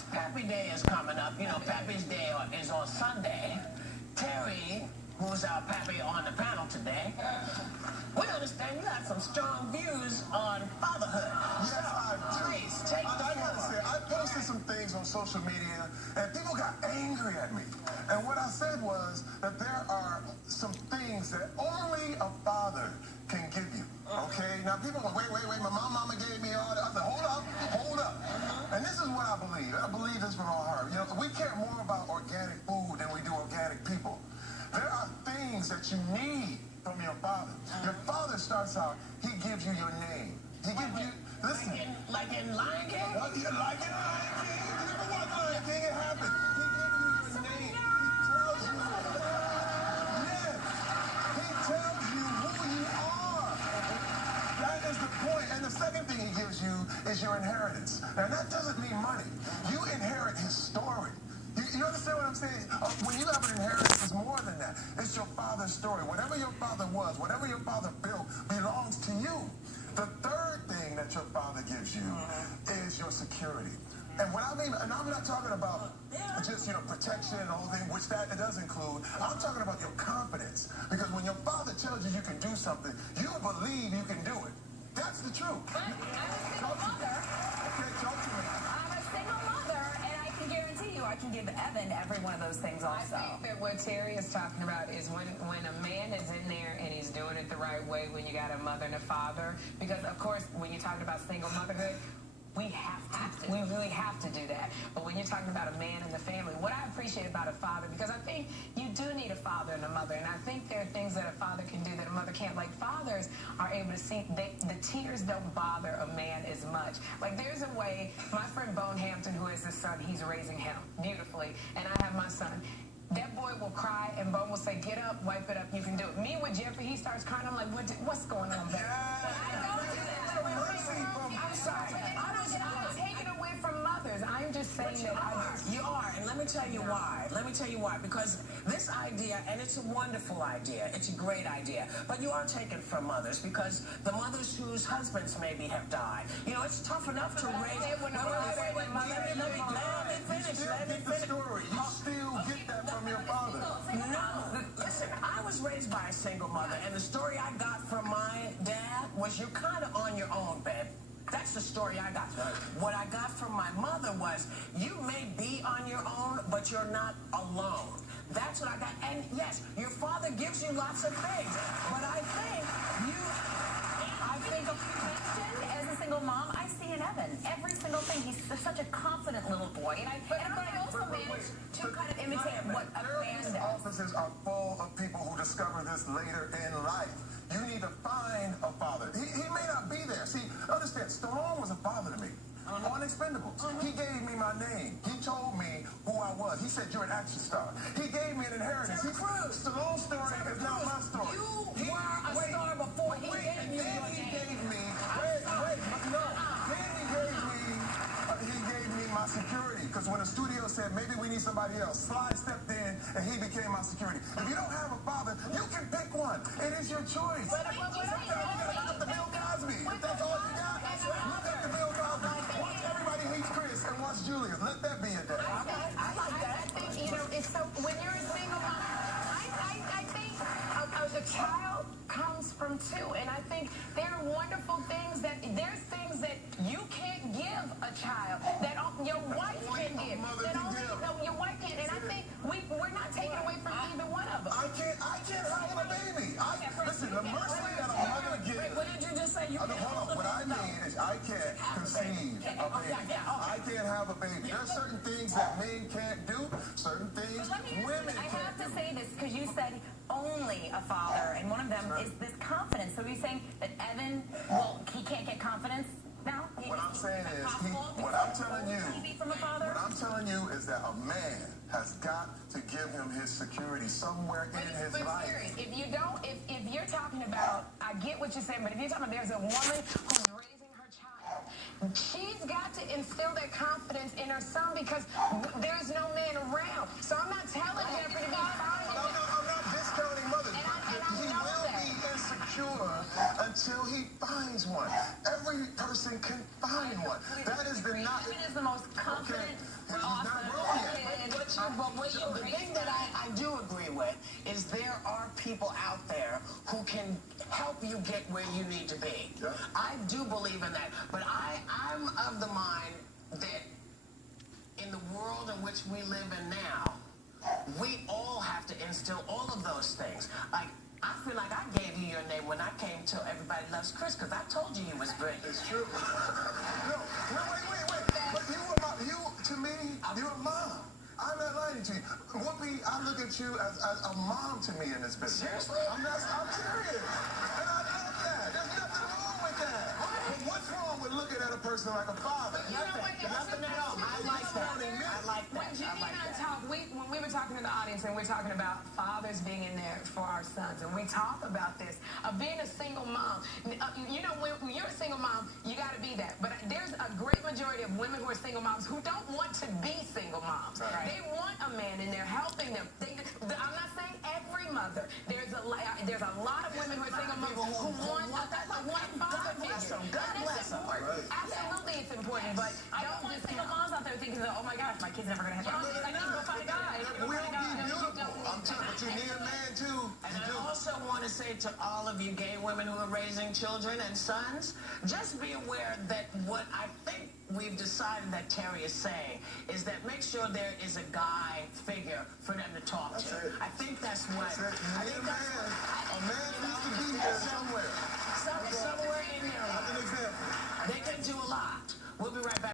since Pappy Day is coming up, you know, Pappy's Day is on Sunday. Terry, who's our Pappy on the panel today, we understand you got some strong views on fatherhood. Yes, I do. Please, take the I gotta say, I posted some things on social media, and people got angry at me. And what I said was that there are some things that only a father can give you. Okay? Now, people go, wait, my mama gave me all that. I said, hold up. And this is what I believe. I believe this from my heart. You know, we care more about organic food than we do organic people. There are things that you need from your father. Your father starts out, he gives you your name. He gives you, listen. Like in Lion King? Like in Lion King. You ever watch Lion King? It happened. He gives you your name. He tells you. Yes. He tells you who you are. That is the point. And the second thing he gives you is your inheritance. Now, that doesn't mean money. You inherit his story. You understand what I'm saying? When you have an inheritance, it's more than that. It's your father's story. Whatever your father was, whatever your father built, belongs to you. The third thing that your father gives you is your security. And what I mean, and I'm not talking about just, you know, protection and all thing, which that it does include. I'm talking about your confidence. Because when your father tells you you can do something, you believe you can do it. That's the truth. But I'm a single mother. Okay, talk to me. I'm a single mother, and I can guarantee you I can give Evan every one of those things also. I think that what Terry is talking about is when a man is in there and he's doing it the right way, when you got a mother and a father, because of course when you're talking about single motherhood, we really have to do that. But when you're talking about a man and the family, what I appreciate about a father, because I think you do need a father and a mother, and I think there are things that a father can do that a mother can't. Like fathers are able to see, the tears don't bother a man as much. Like there's a way, my friend Bone Hampton, who has a son, he's raising him beautifully, and I have my son. That boy will cry, and Bone will say, get up, wipe it up, you can do it. Me with Jeffrey, he starts crying, I'm like, what's going on, baby? I don't do that. I'm sorry. I'm not taking away from mothers. I'm just saying that You are, and let me tell you why. Because this idea, and it's a wonderful idea, it's a great idea, but you are taken from mothers because the mothers whose husbands maybe have died. You know, it's tough enough to raise. Let me finish. You still get that from your father. No, listen, I was raised by a single mother, and the story I got from my dad was you're kind of on your own, babe. That's the story I got. What I got from my mother was you may be on your own, but you're not alone. That's what I got. And yes, your father gives you lots of things, but I think as a single mom, I see in Evan every single thing. He's such a confident little boy, and I also managed to kind of imitate what a man does. Offices are full of people who discover this later in life. You need to find a father. He may not be there. See, understand, Stallone was a father to me. On Expendables. He gave me my name. He told me who I was. He said, you're an action star. He gave me an inheritance. Stallone's story is not my story. You were a star before he gave you your name. He gave me my security. Because when the studio said, maybe we need somebody else, Sly stepped in and he became my security. If you don't have a father, you can pick one. It is your choice. Look up to Bill Cosby. If that's all you got, look up to Bill Cosby. Watch Everybody Hates Chris and watch Julius. Let that be a day. I like that. I think, you know, it's so, when you're a single mom, I think a child comes from two, and I think there are wonderful things there's things that you can't give a child that your wife can give. Your wife can, and I think we're not taking away from either one of them. I can't have a baby. Listen, the mercy that a mother gives. What did you just say? Hold on. What I mean is I can't conceive a baby. I can't have a baby. There are certain things that men can't do, certain things women can't do. I have to say this because you said only a father, and one of them is this confidence. So are you saying that Evan, he can't get confidence now? What I'm saying is, what I'm telling you is that a man has got to give him his security somewhere in his life. If you don't, if you're talking about, I get what you're saying, but if you're talking about there's a woman who's raising her child, she's got to instill that confidence in her son because there's no man around. So I'm not telling Jeffrey to be fine. I'm not discounting mothers, but he will be insecure until he finds one. Every person can find one. That is the not. Evan is the most confident The thing that I do agree with is there are people out there who can help you get where you need to be. Yeah. I do believe in that. But I'm of the mind that in the world in which we live in now, we all have to instill all of those things. Like, I feel like I gave you your name when I came to Everybody Loves Chris, because I told you was great. It's true. No, wait. But to me, you're a mom. I'm not lying to you. Whoopi, I look at you as a mom to me in this business. Seriously? I'm serious. And I love that. There's nothing wrong with that. But what's wrong with looking at a person like a father? Nothing at all. I like that. I like that. When Jenny and I talk, when we were talking to the audience and we're talking about fathers being in there for our sons, and we talk about this, of being a single mom. You know, when you're a single mom, you got to be that. But there's a great majority of women who are single moms who don't want to be single moms. Right. They want a man in there helping them. I'm not saying every mother. There's a lot of women who are single moms who want a father figure. God bless them. Absolutely, it's important, but don't just single moms out there thinking, oh my gosh, my kid's never gonna have kids. I need to go find a guy. We'll be beautiful. I'm telling you, but you need a man too. And I also want to say to all of you gay women who are raising children and sons, just be aware that what I think we've decided that Terry is saying is that make sure there is a guy figure for them to talk to. That's it. I think that's what. That's it. I You need think a that's man. what. A man needs to be here somewhere. Somewhere in there. As an example. They can do a lot. We'll be right back.